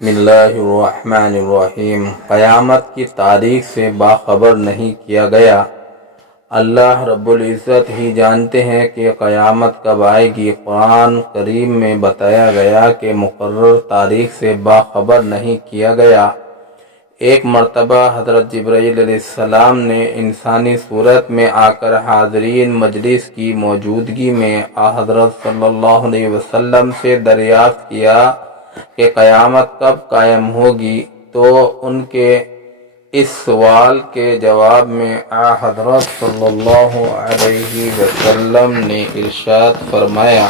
بسم اللہ الرحمن الرحیم۔ قیامت کی تاریخ سے باخبر نہیں کیا گیا۔ اللہ رب العزت ہی جانتے ہیں کہ قیامت کب آئے گی۔ قرآن کریم میں بتایا گیا کہ مقرر تاریخ سے باخبر نہیں کیا گیا۔ ایک مرتبہ حضرت جبرائیل علیہ السلام نے انسانی صورت میں آ کر حاضرین مجلس کی موجودگی میں حضرت صلی اللہ علیہ وسلم سے دریافت کیا کہ قیامت کب قائم ہوگی، تو ان کے اس سوال کے جواب میں حضرت صلی اللہ علیہ وسلم نے ارشاد فرمایا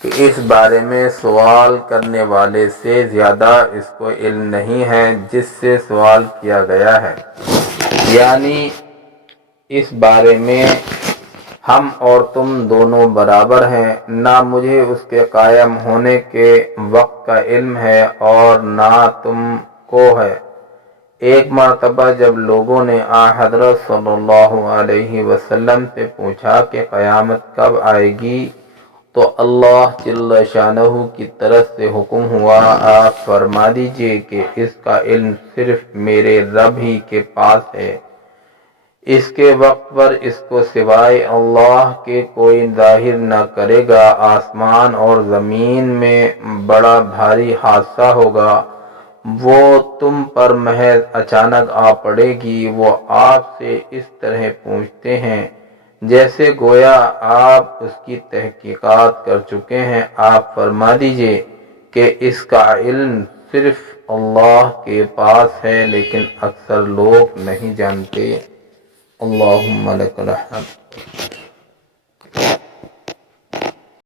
کہ اس بارے میں سوال کرنے والے سے زیادہ اس کو علم نہیں ہے جس سے سوال کیا گیا ہے، یعنی اس بارے میں ہم اور تم دونوں برابر ہیں، نہ مجھے اس کے قائم ہونے کے وقت کا علم ہے اور نہ تم کو ہے۔ ایک مرتبہ جب لوگوں نے حضرت صلی اللہ علیہ وسلم سے پوچھا کہ قیامت کب آئے گی، تو اللہ جل شانہ کی طرف سے حکم ہوا، آپ فرما دیجئے کہ اس کا علم صرف میرے رب ہی کے پاس ہے۔ اس کے وقت پر اس کو سوائے اللہ کے کوئی ظاہر نہ کرے گا۔ آسمان اور زمین میں بڑا بھاری حادثہ ہوگا، وہ تم پر محض اچانک آ پڑے گی۔ وہ آپ سے اس طرح پوچھتے ہیں جیسے گویا آپ اس کی تحقیقات کر چکے ہیں۔ آپ فرما دیجئے کہ اس کا علم صرف اللہ کے پاس ہے، لیکن اکثر لوگ نہیں جانتے۔ اللہم لک الحمد۔